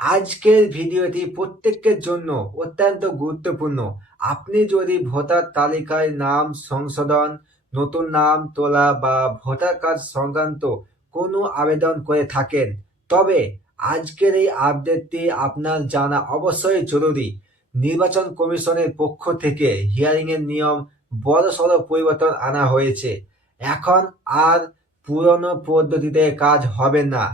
আজকের ভিডিওটি প্রত্যেকের জন্য অত্যন্ত গুরুত্বপূর্ণ। আপনি যদি ভোটার তালিকায় নাম সংশোধন, নতুন নাম তোলা বা ভোটার কার্ড সংক্রান্ত কোনো আবেদন করে থাকেন, তবে আজকের এই আপডেটটি আপনার জানা অবশ্যই জরুরি। নির্বাচন কমিশনের পক্ষ থেকে হিয়ারিংয়ের নিয়ম বড়সড় পরিবর্তন আনা হয়েছে। এখন আর পুরনো পদ্ধতিতে কাজ হবে না।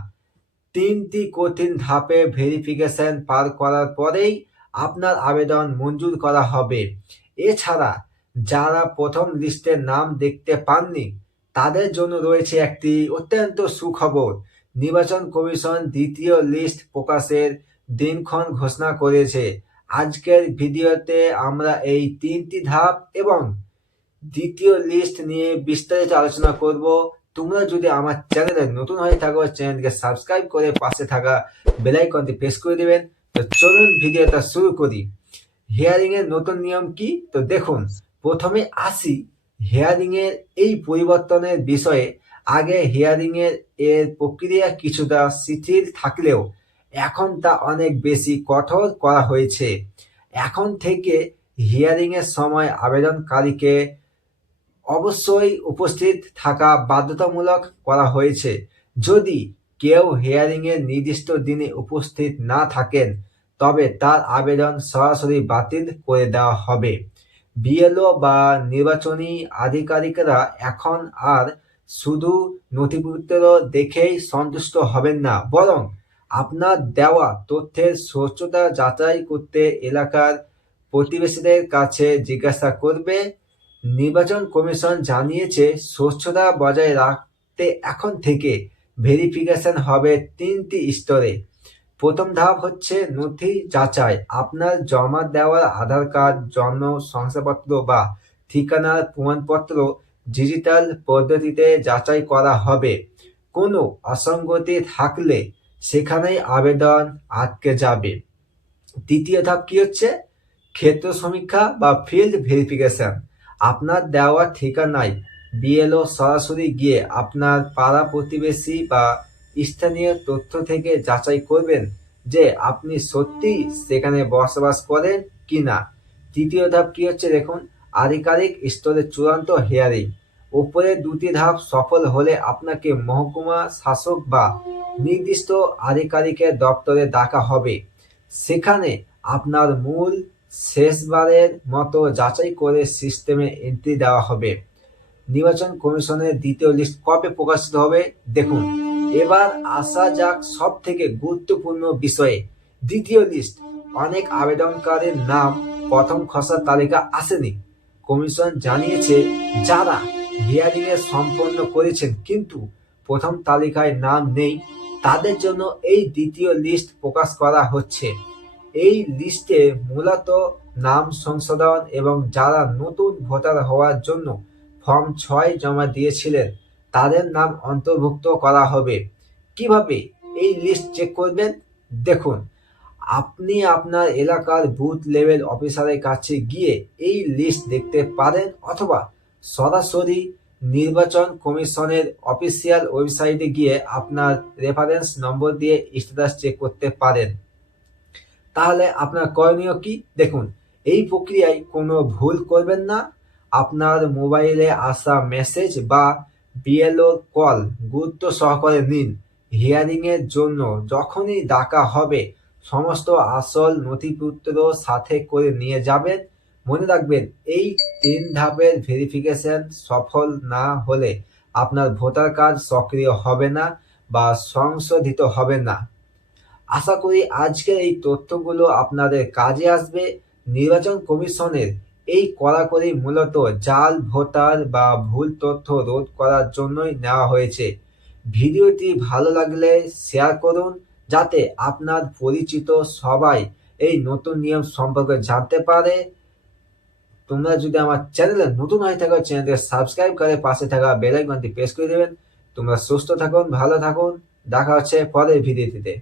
3টি কঠিন ধাপে ভেরিফিকেশন পার করার পরেই আপনার আবেদন মঞ্জুর করা হবে। এছাড়া যারা প্রথম লিস্টের নাম দেখতে পাননি, তাদের জন্য রয়েছে একটি অত্যন্ত সুখবর। নির্বাচন কমিশন দ্বিতীয় লিস্ট প্রকাশের দিনক্ষণ ঘোষণা করেছে। আজকের ভিডিওতে আমরা এই 3টি ধাপ এবং দ্বিতীয় লিস্ট নিয়ে বিস্তারিত আলোচনা করব। তোমরা যদি আমার চ্যানেলে নতুন হয়ে থাকো, চ্যানেলকে সাবস্ক্রাইব করে পাশে থাকা বেল আইকনটি প্রেস করে দিবেন। তো চলুন ভিডিওটা শুরু করি। হিয়ারিং এর নতুন নিয়ম কি? তো দেখুন, প্রথমে আসি হিয়ারিং এর এই পরিবর্তনের বিষয়ে। আগে হিয়ারিং এর প্রক্রিয়া কিছুটা শিথিল থাকলেও এখন তা অনেক বেশি কঠোর করা হয়েছে। এখন থেকে হিয়ারিং এর সময় আবেদনকারীকে অবশ্যই উপস্থিত থাকা বাধ্যতামূলক করা হয়েছে। যদি কেউ হিয়ারিং এর নির্দিষ্ট দিনে উপস্থিত না থাকেন, তবে তার আবেদন সরাসরি বাতিল করে দেওয়া হবে। বিএলও বা নির্বাচনী আধিকারিকরা এখন আর শুধু নথিপত্র দেখেই সন্তুষ্ট হবেন না, বরং আপনার দেওয়া তথ্যের স্বচ্ছতা যাচাই করতে এলাকার প্রতিবেশীদের কাছে জিজ্ঞাসা করবে। নির্বাচন কমিশন জানিয়েছে, স্বচ্ছতা বজায় রাখতে এখন থেকে ভেরিফিকেশন হবে 3টি স্তরে। প্রথম ধাপ হচ্ছে নথি যাচাই। আপনার জমা দেওয়া আধার কার্ড, জন্ম শংসাপত্র বা ঠিকানার প্রমাণপত্র ডিজিটাল পদ্ধতিতে যাচাই করা হবে। কোনো অসঙ্গতি থাকলে সেখানেই আবেদন আটকে যাবে। দ্বিতীয় ধাপ কি হচ্ছে? ক্ষেত্র সমীক্ষা বা ফিল্ড ভেরিফিকেশন। আপনার দেওয়া ঠিকানায় বিএলও সরাসরি গিয়ে আপনার পাড়া প্রতিবেশী বা স্থানীয় তথ্য থেকে যাচাই করবেন যে আপনি সত্যি সেখানে বসবাস করেন কিনা। তৃতীয় ধাপ কি হচ্ছে দেখুন, আধিকারিক স্তরে চূড়ান্ত হিয়ারিং। উপরের 2টি ধাপ সফল হলে আপনাকে মহকুমা শাসক বা নির্দিষ্ট আধিকারিকের দপ্তরে ডাকা হবে। সেখানে আপনার মূল শেষবারের মতো যাচাই করে সিস্টেমে এন্ট্রি দেওয়া হবে। নির্বাচন কমিশনের দ্বিতীয় লিস্ট কবে প্রকাশিত হবে দেখুন। এবার আসা যাক সব থেকে গুরুত্বপূর্ণ বিষয়ে, দ্বিতীয় লিস্ট। অনেক আবেদনকারীর নাম প্রথম খসড়া তালিকা আসেনি। কমিশন জানিয়েছে, যারা হিয়ারিং এ সম্পন্ন করেছেন কিন্তু প্রথম তালিকায় নাম নেই, তাদের জন্য এই দ্বিতীয় লিস্ট প্রকাশ করা হচ্ছে। এই লিস্টে মূলত নাম সংশোধন এবং যারা নতুন ভোটার হওয়ার জন্য ফর্ম 6 জমা দিয়েছিলেন, তাদের নাম অন্তর্ভুক্ত করা হবে। কিভাবে এই লিস্ট চেক করবেন দেখুন, আপনি আপনার এলাকার বুথ লেভেল অফিসারের কাছে গিয়ে এই লিস্ট দেখতে পারেন, অথবা সরাসরি নির্বাচন কমিশনের অফিসিয়াল ওয়েবসাইটে গিয়ে আপনার রেফারেন্স নম্বর দিয়ে স্ট্যাটাস চেক করতে পারেন। তাহলে আপনার করণীয় কি দেখুন, এই প্রক্রিয়ায় কোনো ভুল করবেন না। আপনার মোবাইলে আসা মেসেজ বা বিএলও কল গুরুত্ব সহকারে নিন। হিয়ারিং এর জন্য যখনই ডাকা হবে, সমস্ত আসল নথিপত্র সাথে করে নিয়ে যাবেন। মনে রাখবেন, এই 3 ধাপের ভেরিফিকেশন সফল না হলে আপনার ভোটার কার্ড সক্রিয় হবে না বা সংশোধিত হবে না। আশা করি আজকের এই তথ্যগুলো আপনাদের কাজে আসবে। নির্বাচন কমিশনের এই কড়াকড়ি মূলত জাল ভোটার বা ভুল তথ্য রোধ করার জন্যই নেওয়া হয়েছে। ভিডিওটি ভালো লাগলে শেয়ার করুন, যাতে আপনার পরিচিত সবাই এই নতুন নিয়ম সম্পর্কে জানতে পারে। তোমরা যদি আমার চ্যানেলে নতুন হয়ে থাকো, চ্যানেলকে সাবস্ক্রাইব করে পাশে থাকা বেল আইকনটি প্রেস করে দেবেন। তোমরা সুস্থ থাকুন, ভালো থাকুন। দেখা হচ্ছে পরের ভিডিওটিতে।